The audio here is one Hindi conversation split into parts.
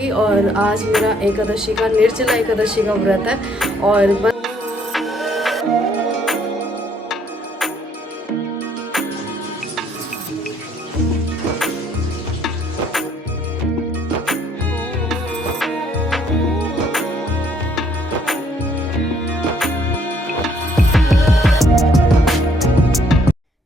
और आज मेरा एकादशी का निर्जला एकादशी का व्रत है और बस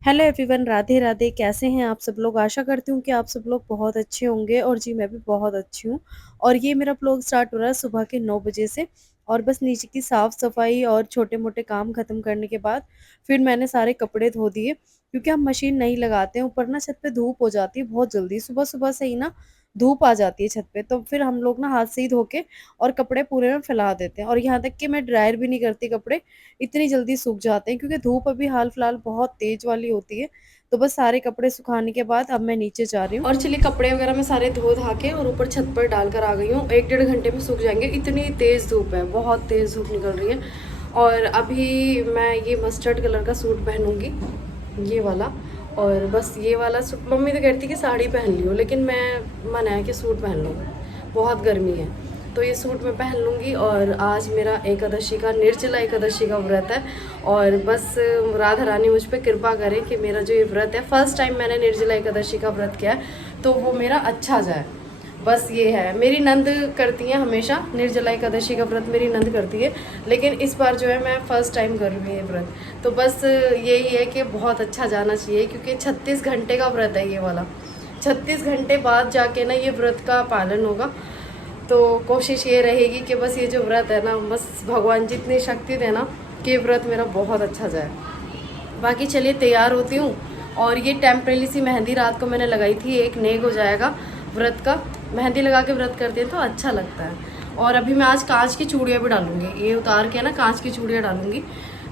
हेलो एवरीवन, राधे राधे। कैसे हैं आप सब लोग? आशा करती हूँ कि आप सब लोग बहुत अच्छे होंगे और जी मैं भी बहुत अच्छी हूँ। और ये मेरा व्लॉग स्टार्ट हो रहा है सुबह के 9 बजे से। और बस नीचे की साफ़ सफाई और छोटे मोटे काम ख़त्म करने के बाद फिर मैंने सारे कपड़े धो दिए, क्योंकि हम मशीन नहीं लगाते हैं। ऊपर ना छत पे धूप हो जाती है बहुत जल्दी, सुबह सुबह से ही ना धूप आ जाती है छत पे, तो फिर हम लोग ना हाथ से ही धो के और कपड़े पूरे में फैला देते हैं। और यहाँ तक कि मैं ड्रायर भी नहीं करती कपड़े, इतनी जल्दी सूख जाते हैं, क्योंकि धूप अभी हाल फिलहाल बहुत तेज वाली होती है। तो बस सारे कपड़े सुखाने के बाद अब मैं नीचे जा रही हूँ और चलिए कपड़े वगैरह मैं सारे धो धा के और ऊपर छत पर डाल कर आ गई हूँ। 1 डेढ़ घंटे में सूख जाएंगे, इतनी तेज़ धूप है, बहुत तेज़ धूप निकल रही है। और अभी मैं ये मस्टर्ड कलर का सूट पहनूंगी, ये वाला। और बस ये वाला सूट, मम्मी तो कहती कि साड़ी पहन लियो, लेकिन मैं मन है कि सूट पहन लूँ, बहुत गर्मी है। तो ये सूट मैं पहन लूँगी। और आज मेरा एकादशी का निर्जला एकादशी का व्रत है और बस राधा रानी मुझ पर कृपा करें कि मेरा जो ये व्रत है, फर्स्ट टाइम मैंने निर्जला एकादशी का व्रत किया है, तो वो मेरा अच्छा जाए। बस ये है। मेरी नंद करती हैं हमेशा निर्जला एकादशी का व्रत, मेरी नंद करती है, लेकिन इस बार जो है मैं फ़र्स्ट टाइम कर रही हूँ ये व्रत। तो बस यही है कि बहुत अच्छा जाना चाहिए, क्योंकि 36 घंटे का व्रत है ये वाला। 36 घंटे बाद जाके ना ये व्रत का पालन होगा। तो कोशिश ये रहेगी कि बस ये जो व्रत है ना, बस भगवान जी इतनी शक्ति देना कि ये व्रत मेरा बहुत अच्छा जाए। बाकी चलिए तैयार होती हूँ। और ये टेम्परेरी सी मेहंदी रात को मैंने लगाई थी, एक नेक हो जाएगा व्रत का। मेहंदी लगा के व्रत करते हैं तो अच्छा लगता है। और अभी मैं आज कांच की चूड़ियाँ भी डालूंगी, ये उतार के ना कांच की चूड़ियाँ डालूंगी।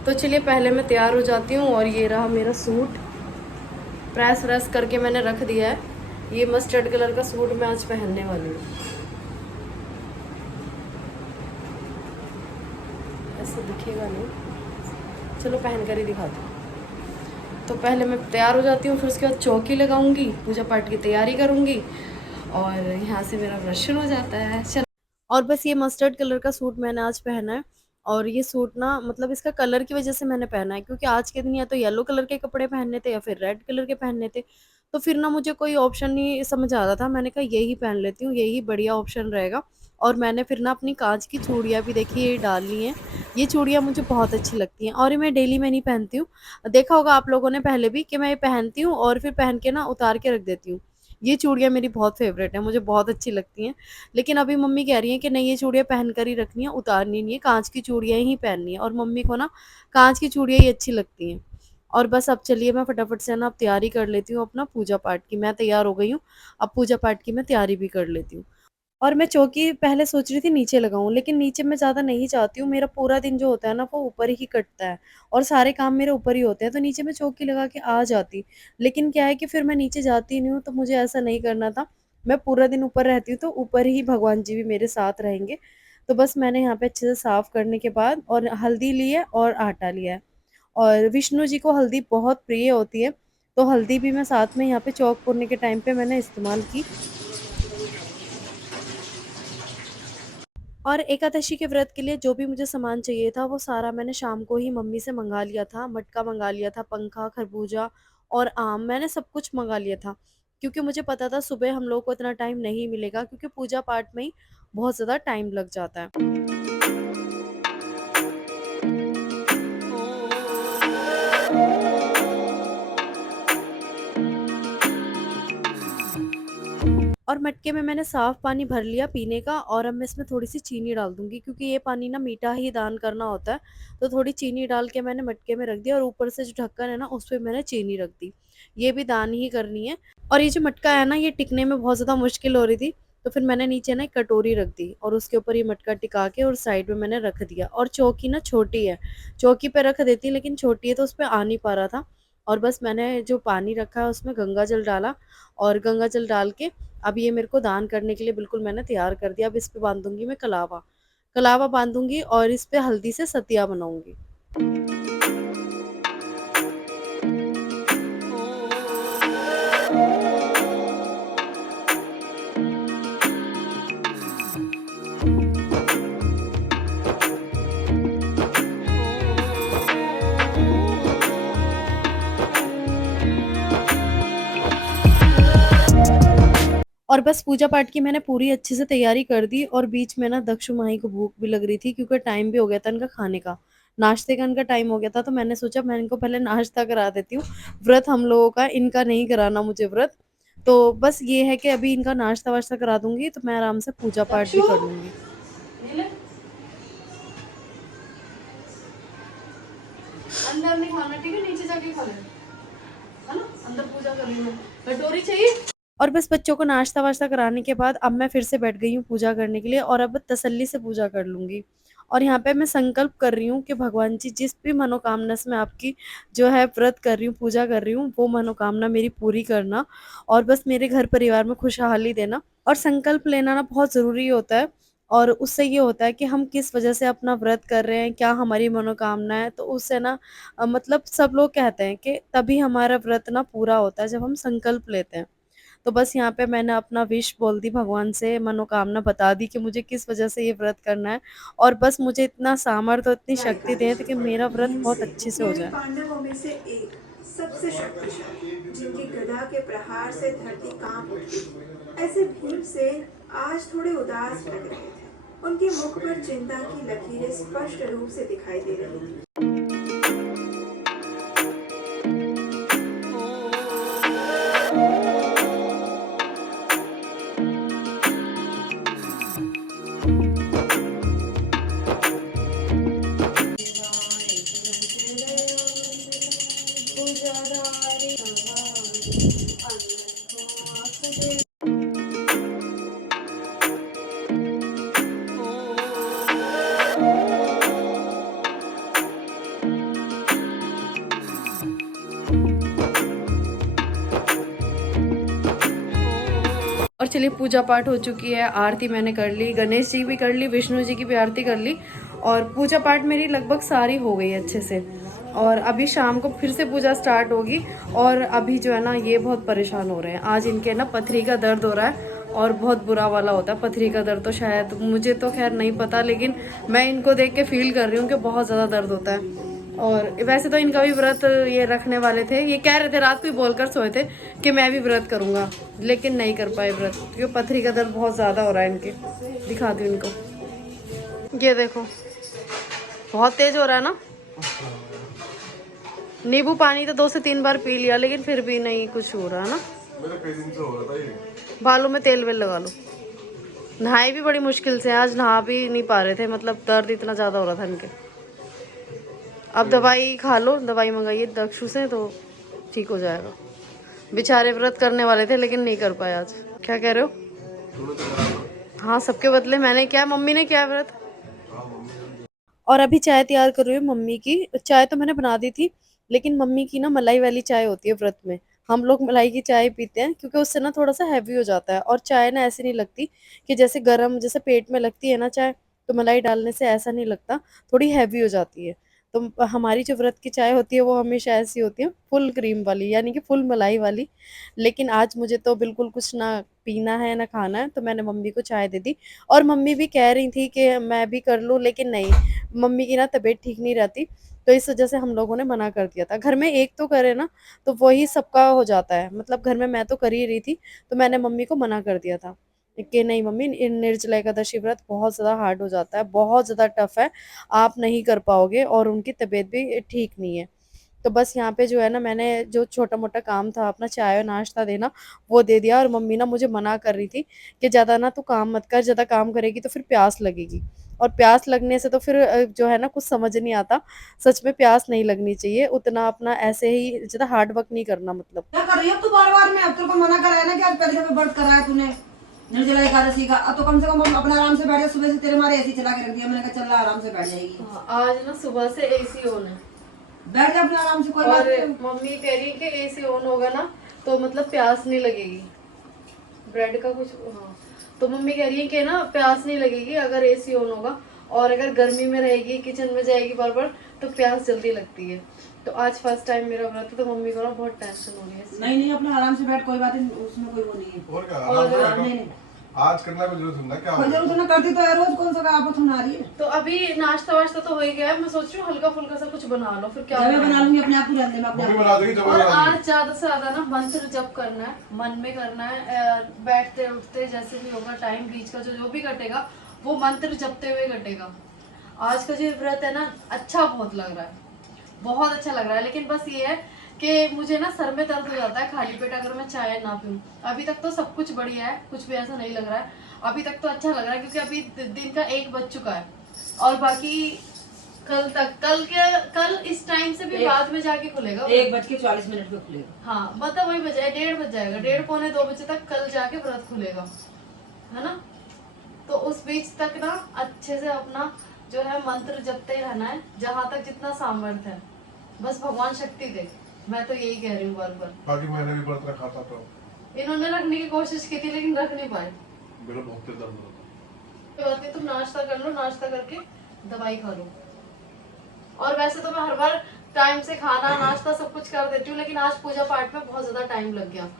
तो चलिए पहले मैं तैयार हो जाती हूँ। और ये रहा मेरा सूट, प्रेस व्रेस करके मैंने रख दिया है। ये मस्टर्ड कलर का सूट मैं आज पहनने वाली हूँ, ऐसे दिखेगा नहीं, चलो पहन कर ही दिखाती हूँ। तो पहले मैं तैयार हो जाती हूँ, फिर उसके बाद चौकी लगाऊंगी, पूजा पाठ की तैयारी करूँगी और यहाँ से मेरा व्रत शुरू हो जाता है। चल, और बस ये मस्टर्ड कलर का सूट मैंने आज पहना है। और ये सूट ना, मतलब इसका कलर की वजह से मैंने पहना है, क्योंकि आज के दिन या तो येलो कलर के कपड़े पहनने थे या फिर रेड कलर के पहनने थे। तो फिर ना मुझे कोई ऑप्शन नहीं समझ आ रहा था, मैंने कहा यही पहन लेती हूँ, यही बढ़िया ऑप्शन रहेगा। और मैंने फिर ना अपनी कांच की चूड़ियाँ भी देखी, ये डाल ली हैं। ये चूड़ियाँ मुझे बहुत अच्छी लगती हैं और ये मैं डेली में नहीं पहनती हूँ। देखा होगा आप लोगों ने पहले भी कि मैं ये पहनती हूँ और फिर पहन के ना उतार के रख देती हूँ। ये चूड़ियाँ मेरी बहुत फेवरेट है, मुझे बहुत अच्छी लगती हैं। लेकिन अभी मम्मी कह रही हैं कि नहीं, ये चूड़ियाँ पहन कर ही रखनी है, उतारनी नहीं है, कांच की चूड़ियाँ ही पहननी है। और मम्मी को ना कांच की चूड़ियाँ ही अच्छी लगती हैं। और बस अब चलिए मैं फटाफट से ना अब तैयारी कर लेती हूँ अपना पूजा पाठ की। मैं तैयार हो गई हूँ, अब पूजा पाठ की मैं तैयारी भी कर लेती हूँ। और मैं चौकी पहले सोच रही थी नीचे लगाऊँ, लेकिन नीचे मैं ज़्यादा नहीं चाहती हूँ, मेरा पूरा दिन जो होता है ना वो ऊपर ही कटता है और सारे काम मेरे ऊपर ही होते हैं, तो नीचे मैं चौकी लगा के आ जाती। लेकिन क्या है कि फिर मैं नीचे जाती नहीं हूँ, तो मुझे ऐसा नहीं करना था। मैं पूरा दिन ऊपर रहती हूँ तो ऊपर ही भगवान जी भी मेरे साथ रहेंगे। तो बस मैंने यहाँ पे अच्छे से साफ करने के बाद और हल्दी ली है और आटा लिया है। और विष्णु जी को हल्दी बहुत प्रिय होती है, तो हल्दी भी मैं साथ में यहाँ पे चौक पुरने के टाइम पे मैंने इस्तेमाल की। और एकादशी के व्रत के लिए जो भी मुझे सामान चाहिए था वो सारा मैंने शाम को ही मम्मी से मंगा लिया था। मटका मंगा लिया था, पंखा, खरबूजा और आम, मैंने सब कुछ मंगा लिया था, क्योंकि मुझे पता था सुबह हम लोग को इतना टाइम नहीं मिलेगा, क्योंकि पूजा पाठ में ही बहुत ज़्यादा टाइम लग जाता है। और मटके में मैंने साफ़ पानी भर लिया पीने का, और अब मैं इसमें थोड़ी-सी चीनी डाल दूँगी, क्योंकि ये पानी ना मीठा ही दान करना होता है। तो थोड़ी चीनी डाल के मैंने मटके में रख दिया और ऊपर से जो ढक्कन है ना उस पे मैंने चीनी रख दी। ये भी दान ही करनी है। और ये जो मटका है ना, ये टिकने में बहुत ज़्यादा मुश्किल हो रही थी, तो फिर मैंने नीचे ना एक कटोरी रख दी और उसके ऊपर ये मटका टिका के और साइड में मैंने रख दिया। और चौकी ना छोटी है, चौकी पे रख देती लेकिन छोटी है तो उस पे आ नहीं पा रहा था। और बस मैंने जो पानी रखा है उसमें गंगा जल डाला और गंगा जल डाल के अब ये मेरे को दान करने के लिए बिल्कुल मैंने तैयार कर दिया। अब इस पे बांधूंगी मैं कलावा, कलावा बांधूंगी और इस पे हल्दी से सतिया बनाऊंगी। और बस पूजा पाठ की मैंने पूरी अच्छे से तैयारी कर दी और बीच में ना दक्षु माही को भूख भी लग रही थी क्योंकि टाइम भी हो गया था इनका खाने का, नाश्ते का इनका टाइम हो गया था। तो मैंने सोचा मैं इनको पहले नाश्ता करा देती हूँ, व्रत हम लोगों का, इनका नहीं कराना मुझे व्रत। तो बस ये है कि अभी इनका नाश्ता वाश्ता करा दूंगी तो मैं आराम से पूजा पाठ भी दक्षु कर लूंगी। ये ले, अंदर नहीं खाना, ठीक है, नीचे जाके खा लेना, है ना। अंदर पूजा कर रही हूँ मैं। कटोरी चाहिए? और बस बच्चों को नाश्ता वाश्ता कराने के बाद अब मैं फिर से बैठ गई हूँ पूजा करने के लिए और अब तसल्ली से पूजा कर लूंगी। और यहाँ पे मैं संकल्प कर रही हूँ कि भगवान जी जिस भी मनोकामना से मैं आपकी जो है व्रत कर रही हूँ, पूजा कर रही हूँ, वो मनोकामना मेरी पूरी करना और बस मेरे घर परिवार में खुशहाली देना। और संकल्प लेना ना बहुत ज़रूरी होता है और उससे ये होता है कि हम किस वजह से अपना व्रत कर रहे हैं, क्या हमारी मनोकामना है, तो उससे ना मतलब सब लोग कहते हैं कि तभी हमारा व्रत ना पूरा होता है जब हम संकल्प लेते हैं। तो बस यहाँ पे मैंने अपना विश बोल दी भगवान से, मनोकामना बता दी कि मुझे किस वजह से ये व्रत करना है और बस मुझे इतना सामर्थ्य और इतनी शक्ति दें कि मेरा व्रत बहुत अच्छे से हो यानी जाए। पांडवों में से एक सबसे शक्तिशाली, जिनकी गदा के प्रहार से धरती कांप उठती। ऐसे भीमसेन आज थोड़े उदास लग रहे थे। उनके मुख पर चिंता की लकीरें स्पष्ट रूप से दिखाई दे रही थी। और चलिए पूजा पाठ हो चुकी है, आरती मैंने कर ली, गणेश जी भी कर ली, विष्णु जी की भी आरती कर ली और पूजा पाठ मेरी लगभग सारी हो गई अच्छे से। और अभी शाम को फिर से पूजा स्टार्ट होगी। और अभी जो है ना ये बहुत परेशान हो रहे हैं, आज इनके ना पथरी का दर्द हो रहा है और बहुत बुरा वाला होता है पथरी का दर्द। तो शायद मुझे तो खैर नहीं पता, लेकिन मैं इनको देख के फील कर रही हूँ कि बहुत ज़्यादा दर्द होता है। और वैसे तो इनका भी व्रत ये रखने वाले थे, ये कह रहे थे, रात को ही बोलकर सोए थे कि मैं भी व्रत करूंगा, लेकिन नहीं कर पाए व्रत क्योंकि पथरी का दर्द बहुत ज़्यादा हो रहा है इनके। दिखा दूँ इनको, ये देखो बहुत तेज हो रहा है ना। नींबू पानी तो 2 से 3 बार पी लिया लेकिन फिर भी नहीं कुछ हो रहा है ना। मेरे कई दिन से हो रहा था ये। बालों में तेल वेल लगा लो। नहाए भी बड़ी मुश्किल से, आज नहा भी नहीं पा रहे थे, मतलब दर्द इतना ज़्यादा हो रहा था इनके। अब दवाई खा लो, दवाई मंगाइए दक्षु से तो ठीक हो जाएगा। बेचारे व्रत करने वाले थे लेकिन नहीं कर पाए आज। क्या कह रहे हो? हाँ सबके बदले मैंने किया, मम्मी ने किया व्रत। और अभी चाय तैयार कर रही हूँ मम्मी की। चाय तो मैंने बना दी थी लेकिन मम्मी की ना मलाई वाली चाय होती है व्रत में। हम लोग मलाई की चाय पीते हैं क्योंकि उससे ना थोड़ा सा हैवी हो जाता है और चाय ना ऐसी नहीं लगती कि जैसे गरम जैसे पेट में लगती है ना चाय, तो मलाई डालने से ऐसा नहीं लगता, थोड़ी हैवी हो जाती है। तो हमारी जो व्रत की चाय होती है वो हमेशा ऐसी होती है फुल क्रीम वाली, यानी कि फुल मलाई वाली। लेकिन आज मुझे तो बिल्कुल कुछ ना पीना है ना खाना है, तो मैंने मम्मी को चाय दे दी। और मम्मी भी कह रही थी कि मैं भी कर लूँ, लेकिन नहीं, मम्मी की ना तबीयत ठीक नहीं रहती, तो इस वजह से हम लोगों ने मना कर दिया था। घर में एक तो करे ना तो वही सबका हो जाता है, मतलब घर में मैं तो कर ही रही थी, तो मैंने मम्मी को मना कर दिया था कि नहीं मम्मी, निर्जला एकादशी व्रत बहुत ज़्यादा हार्ड हो जाता है, बहुत ज़्यादा टफ है, आप नहीं कर पाओगे और उनकी तबीयत भी ठीक नहीं है। तो बस यहाँ पे जो है ना मैंने जो छोटा मोटा काम था अपना चाय और नाश्ता देना वो दे दिया। और मम्मी ना मुझे मना कर रही थी कि ज़्यादा ना तू काम मत कर, ज़्यादा काम करेगी तो फिर प्यास लगेगी, और प्यास लगने से तो फिर जो है ना कुछ समझ नहीं आता। सच में प्यास नहीं लगनी चाहिए उतना, अपना ऐसे ही ज़्यादा हार्ड वर्क नहीं करना मतलब। क्या कर रही है तू बार बार? में अब तेरे को मना कराया ना कि आज पहले दफे व्रत कराया तूने निर्जला एकादशी का। अब तो कम से कम अपना आराम से बैठ जा। सुबह से तेरे मारे ऐसी चला के रख दिया, मैंने कहा चल आराम से बैठ जाएगी। आज ना सुबह से एसी ऑन है बैठ जा अपना आराम से, कोई बात और नहीं। मम्मी कह रही है कि एसी ऑन होगा ना तो मतलब प्यास नहीं लगेगी, ब्रेड का कुछ, हाँ। तो मम्मी कह रही है कि ना प्यास नहीं लगेगी अगर एसी ऑन होगा, और अगर गर्मी में रहेगी किचन में जाएगी बार बार तो प्यास जल्दी लगती है। तो आज फर्स्ट टाइम मेरा व्रत है तो मम्मी को ना बहुत टेंशन हो रही है। नहीं नहीं, अपना आराम से बैठ, कोई बात नहीं, उसमें कोई वो नहीं है। और क्या और आराम से नहीं नहीं, आज करना भी जरूरत ना क्या कोई होगा? जरूरत ना करती तो यार रोज कौन सा आप थोड़ा आ रही है। तो अभी नाश्ता वाश्ता तो हो ही गया है, मैं सोच रही हूँ हल्का फुल्का सा कुछ बना लो, फिर क्या जब मैं बनाएं? बना लूंगी अपने आप ही रहने में अपने मम्मी आप। बना देगी जब और बना आज देगी। ज्यादा से ज्यादा ना मंत्र जप करना है, मन में करना है, बैठते उठते जैसे भी होगा टाइम बीच का जो भी कटेगा वो मंत्र जपते हुए कटेगा। आज का जो व्रत है ना अच्छा बहुत लग रहा है, बहुत अच्छा लग रहा है, लेकिन बस ये है कि मुझे ना सर में दर्द हो जाता है खाली पेट अगर मैं चाय ना पीऊं। अभी तक तो सब कुछ बढ़िया है, कुछ भी ऐसा नहीं लग रहा है, अभी तक तो अच्छा लग रहा है क्योंकि अभी दिन का 1 बज चुका है और बाकी कल तक कल इस टाइम से भी बाद में जाके खुलेगा। 1:44 पे खुलेगा। हाँ मतलब वही बजाय 1:30 बज जाएगा, 1:30 पौने 2 बजे तक कल जाके व्रत खुलेगा, है ना। तो उस बीच तक ना अच्छे से अपना जो है मंत्र जपते रहना है जहां तक जितना सामर्थ्य है, बस भगवान शक्ति दे। मैं तो यही कह रही हूँ बार बार। बाकी मैंने भी व्रत रखा था तो इन्होंने रखने की कोशिश की थी लेकिन रख नहीं पाए। मेरा बहुत तेज दर्द होता कोई बात नहीं, तुम नाश्ता कर लो, नाश्ता करके दवाई खा लो। और वैसे तो मैं हर बार टाइम से खाना नाश्ता सब कुछ कर देती हूँ, लेकिन आज पूजा पाठ में बहुत ज्यादा टाइम लग गया।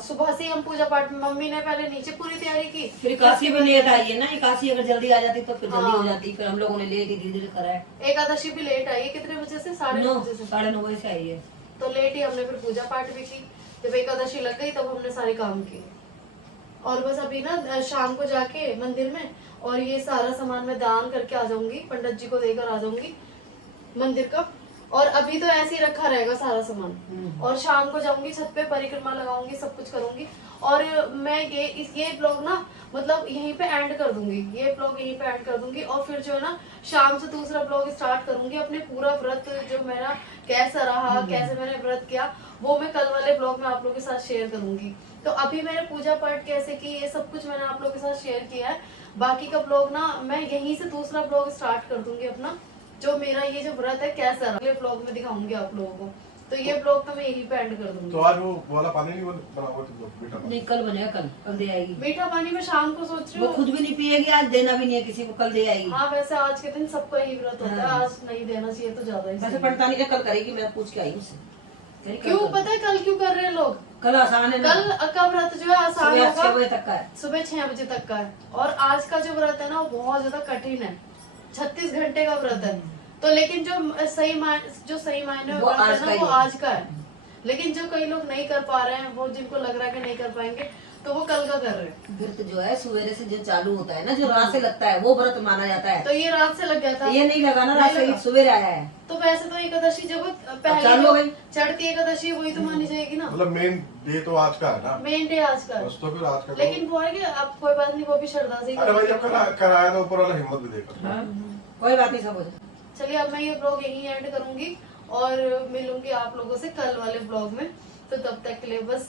सुबह से ही हम पूजा पाठ में, मम्मी ने पहले नीचे पूरी तैयारी की, फिर एकादशी भी लेट आई है ना, एकादशी अगर जल्दी आ जाती तो फिर जल्दी हाँ। हो जाती, फिर हम लोगों ने लेट ही धीरे धीरे करा है। एकादशी भी लेट आई है। कितने बजे से? 9:30 बजे से। 9:30 बजे से आई है। तो लेट ही हमने फिर पूजा पाठ भी की। जब एकादशी लग गई तब हमने सारे काम किए और बस अभी ना शाम को जाके मंदिर में और ये सारा सामान मैं दान करके आ जाऊंगी, पंडित जी को देकर आ जाऊंगी मंदिर का। और अभी तो ऐसे ही रखा रहेगा सारा सामान और शाम को जाऊंगी छत पे, परिक्रमा लगाऊंगी, सब कुछ करूंगी। और मैं ये ब्लॉग ना मतलब यहीं पे एंड कर दूंगी, ये ब्लॉग यहीं पे एंड कर दूंगी और फिर जो है ना शाम से दूसरा ब्लॉग स्टार्ट करूंगी। अपने पूरा व्रत जो मेरा कैसा रहा, कैसे मैंने व्रत किया, वो मैं कल वाले ब्लॉग में आप लोगों के साथ शेयर करूंगी। तो अभी मैंने पूजा पाठ कैसे की ये सब कुछ मैंने आप लोगों के साथ शेयर किया है। बाकी का ब्लॉग ना मैं यहीं से दूसरा ब्लॉग स्टार्ट कर दूंगी अपना, जो मेरा ये जो व्रत है कैसा रहा, अगले ब्लॉग में दिखाऊंगी आप लोगों को। तो ये ब्लॉग तो मैं यहीं पे एंड कर दूंगी। तो आज वो वाला पानी नहीं बना हुआ तुम लोग मीठा पानी? नहीं कल बनेगा, कल दे आएगी। मीठा पानी में शाम को सोच रही वो हूँ। खुद भी नहीं पिएगी, आज देना भी नहीं है किसी को, कल दे आएगी। हाँ वैसे आज के दिन सबका ही व्रत होता है, हाँ। आज नहीं देना चाहिए तो ज्यादा ही वैसे सही। पंडितानी ने कल करेगी, मैं पूछ के आई हूँ उससे। कह रही कल क्यों कर। पता है कल क्यों कर रहे हैं लोग? कल आसान है ना, कल का व्रत जो है आसान सुबह 6 होगा, बजे तक का है। सुबह 6 बजे तक का है। और आज का जो व्रत है ना वो बहुत ज्यादा कठिन है, 36 घंटे का व्रत है। तो लेकिन जो सही मायने में वो व्रत आज है का ना ही वो है। आज का है। लेकिन जो कई लोग नहीं कर पा रहे हैं, वो जिनको लग रहा है कि नहीं कर पाएंगे, तो वो कल का कर रहे हैं। व्रत जो है सवेरे से जो चालू होता है ना, जो रात से लगता है वो व्रत माना जाता है। तो ये रात से लग गया था, ये नहीं लगा ना, रात नहीं से लगा। सवेरे आया है। तो वैसे तो एकादशी जब पहले चालू हो गई। चढ़ती एकादशी वही तो मानी जाएगी ना। मतलब मेन डे तो आज का है ना, मेन डे आज का है। बस तो फिर आज का करो। लेकिन वो है कि अब कोई बात नहीं, वो भी श्रद्धा से ही अरे भाई जब करेंगे। कराया तो ऊपर वाला हिम्मत भी देगा। हाँ, कोई बात नहीं, सब हो जाए। चलिए अब मैं ये ब्लॉग यहीं एंड करूंगी और मिलूंगी आप लोगों से कल वाले ब्लॉग में। तो तब तक के लिए बस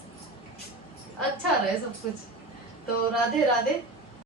अच्छा रहे सब कुछ। तो राधे राधे।